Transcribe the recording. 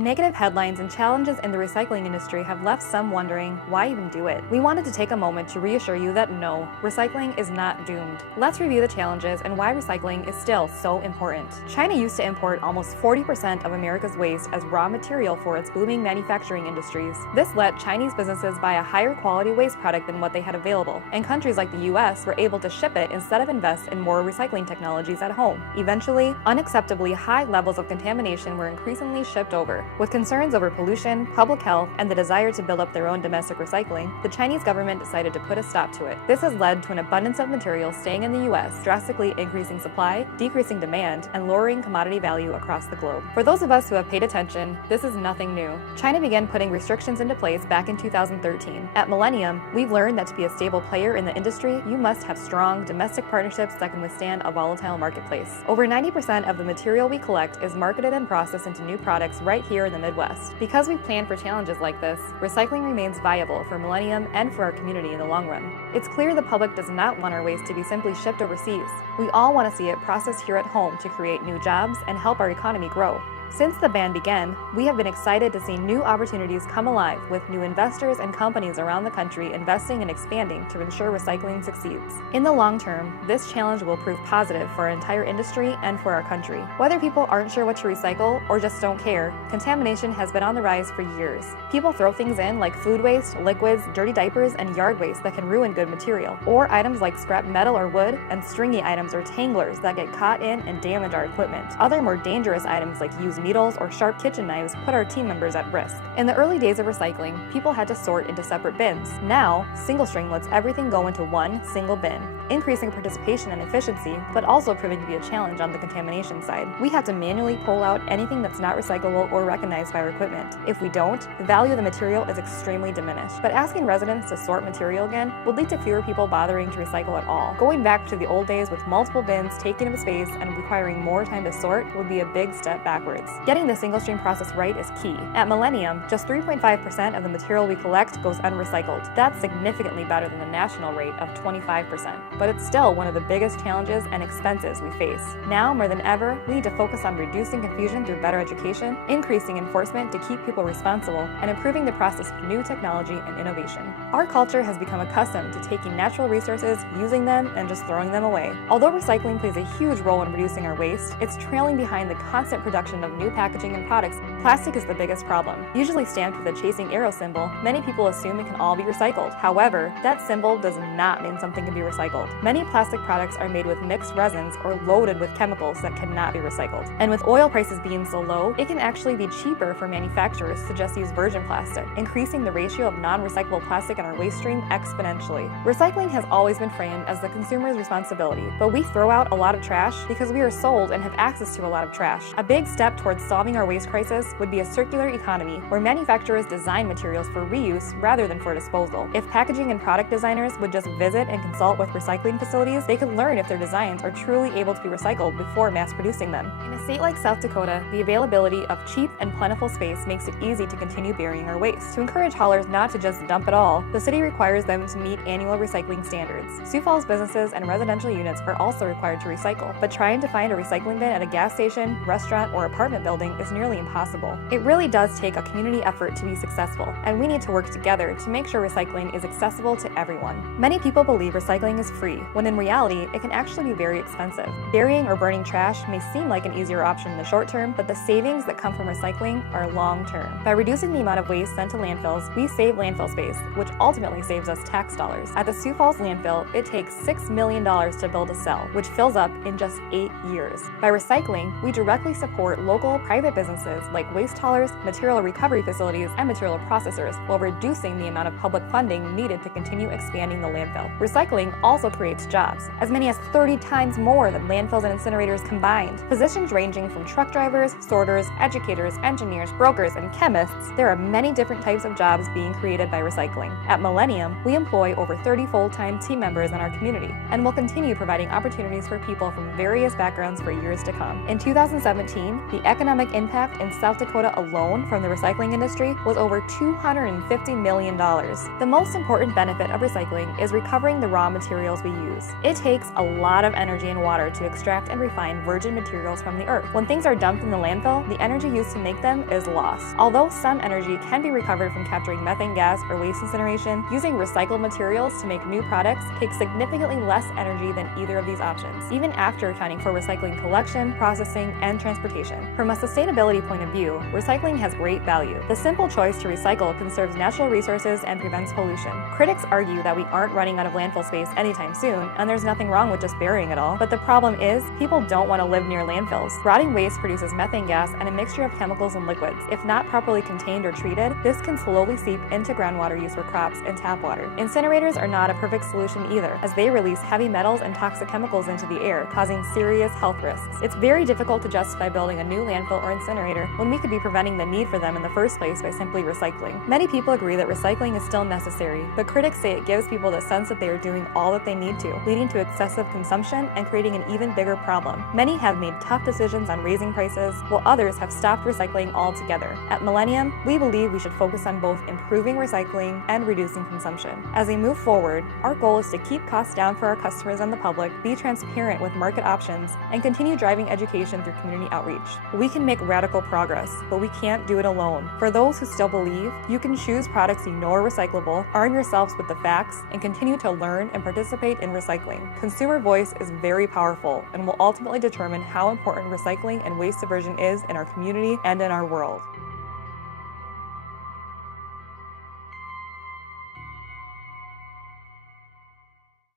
Negative headlines and challenges in the recycling industry have left some wondering, why even do it? We wanted to take a moment to reassure you that no, recycling is not doomed. Let's review the challenges and why recycling is still so important. China used to import almost 40% of America's waste as raw material for its booming manufacturing industries. This let Chinese businesses buy a higher quality waste product than what they had available, and countries like the US were able to ship it instead of invest in more recycling technologies at home. Eventually, unacceptably high levels of contamination were increasingly shipped over. With concerns over pollution, public health, and the desire to build up their own domestic recycling, the Chinese government decided to put a stop to it. This has led to an abundance of material staying in the US, drastically increasing supply, decreasing demand, and lowering commodity value across the globe. For those of us who have paid attention, this is nothing new. China began putting restrictions into place back in 2013. At Millennium, we've learned that to be a stable player in the industry, you must have strong domestic partnerships that can withstand a volatile marketplace. Over 90% of the material we collect is marketed and processed into new products right here in the Midwest. Because we plan for challenges like this, recycling remains viable for Millennium and for our community in the long run. It's clear the public does not want our waste to be simply shipped overseas. We all want to see it processed here at home to create new jobs and help our economy grow. Since the ban began, we have been excited to see new opportunities come alive with new investors and companies around the country investing and expanding to ensure recycling succeeds. In the long term, this challenge will prove positive for our entire industry and for our country. Whether people aren't sure what to recycle or just don't care, contamination has been on the rise for years. People throw things in like food waste, liquids, dirty diapers, and yard waste that can ruin good material, or items like scrap metal or wood, and stringy items or tanglers that get caught in and damage our equipment. Other more dangerous items like used needles or sharp kitchen knives put our team members at risk. In the early days of recycling, people had to sort into separate bins. Now, single string lets everything go into one single bin, increasing participation and efficiency, but also proving to be a challenge on the contamination side. We have to manually pull out anything that's not recyclable or recognized by our equipment. If we don't, the value of the material is extremely diminished. But asking residents to sort material again will lead to fewer people bothering to recycle at all. Going back to the old days with multiple bins taking up space and requiring more time to sort would be a big step backwards. Getting the single stream process right is key. At Millennium, just 3.5% of the material we collect goes unrecycled. That's significantly better than the national rate of 25%. But it's still one of the biggest challenges and expenses we face. Now, more than ever, we need to focus on reducing confusion through better education, increasing enforcement to keep people responsible, and improving the process of new technology and innovation. Our culture has become accustomed to taking natural resources, using them, and just throwing them away. Although recycling plays a huge role in reducing our waste, it's trailing behind the constant production of new packaging and products. Plastic is the biggest problem. Usually stamped with a chasing arrow symbol, many people assume it can all be recycled. However, that symbol does not mean something can be recycled. Many plastic products are made with mixed resins or loaded with chemicals that cannot be recycled. And with oil prices being so low, it can actually be cheaper for manufacturers to just use virgin plastic, increasing the ratio of non-recyclable plastic in our waste stream exponentially. Recycling has always been framed as the consumer's responsibility, but we throw out a lot of trash because we are sold and have access to a lot of trash. A big step towards solving our waste crisis would be a circular economy where manufacturers design materials for reuse rather than for disposal. If packaging and product designers would just visit and consult with recycling facilities, they could learn if their designs are truly able to be recycled before mass producing them. In a state like South Dakota, the availability of cheap and plentiful space makes it easy to continue burying our waste. To encourage haulers not to just dump it all, the city requires them to meet annual recycling standards. Sioux Falls businesses and residential units are also required to recycle, but trying to find a recycling bin at a gas station, restaurant, or apartment building is nearly impossible. It really does take a community effort to be successful, and we need to work together to make sure recycling is accessible to everyone. Many people believe recycling is free, when in reality, it can actually be very expensive. Burying or burning trash may seem like an easier option in the short term, but the savings that come from recycling are long term. By reducing the amount of waste sent to landfills, we save landfill space, which ultimately saves us tax dollars. At the Sioux Falls landfill, it takes $6 million to build a cell, which fills up in just 8 years. By recycling, we directly support local private businesses like waste haulers, material recovery facilities, and material processors, while reducing the amount of public funding needed to continue expanding the landfill. Recycling also creates jobs, as many as 30 times more than landfills and incinerators combined. Positions ranging from truck drivers, sorters, educators, engineers, brokers, and chemists, there are many different types of jobs being created by recycling. At Millennium, we employ over 30 full-time team members in our community, and will continue providing opportunities for people from various backgrounds for years to come. In 2017, the economic impact in South Dakota alone from the recycling industry was over $250 million. The most important benefit of recycling is recovering the raw materials we use. It takes a lot of energy and water to extract and refine virgin materials from the earth. When things are dumped in the landfill, the energy used to make them is lost. Although some energy can be recovered from capturing methane gas or waste incineration, using recycled materials to make new products takes significantly less energy than either of these options, even after accounting for recycling collection, processing, and transportation. From a sustainability point of view, recycling has great value. The simple choice to recycle conserves natural resources and prevents pollution. Critics argue that we aren't running out of landfill space anytime soon, and there's nothing wrong with just burying it all. But the problem is, people don't want to live near landfills. Rotting waste produces methane gas and a mixture of chemicals and liquids. If not properly contained or treated, this can slowly seep into groundwater used for crops and tap water. Incinerators are not a perfect solution either, as they release heavy metals and toxic chemicals into the air, causing serious health risks. It's very difficult to justify building a new landfill or incinerator when we could be preventing the need for them in the first place by simply recycling. Many people agree that recycling is still necessary, but critics say it gives people the sense that they are doing all that they need to, leading to excessive consumption and creating an even bigger problem. Many have made tough decisions on raising prices, while others have stopped recycling altogether. At Millennium, we believe we should focus on both improving recycling and reducing consumption. As we move forward, our goal is to keep costs down for our customers and the public, be transparent with market options, and continue driving education through community outreach. We can make radical progress, but we can't do it alone. For those who still believe, you can choose products you know are recyclable, arm yourselves with the facts, and continue to learn and participate in recycling. Consumer voice is very powerful and will ultimately determine how important recycling and waste diversion is in our community and in our world.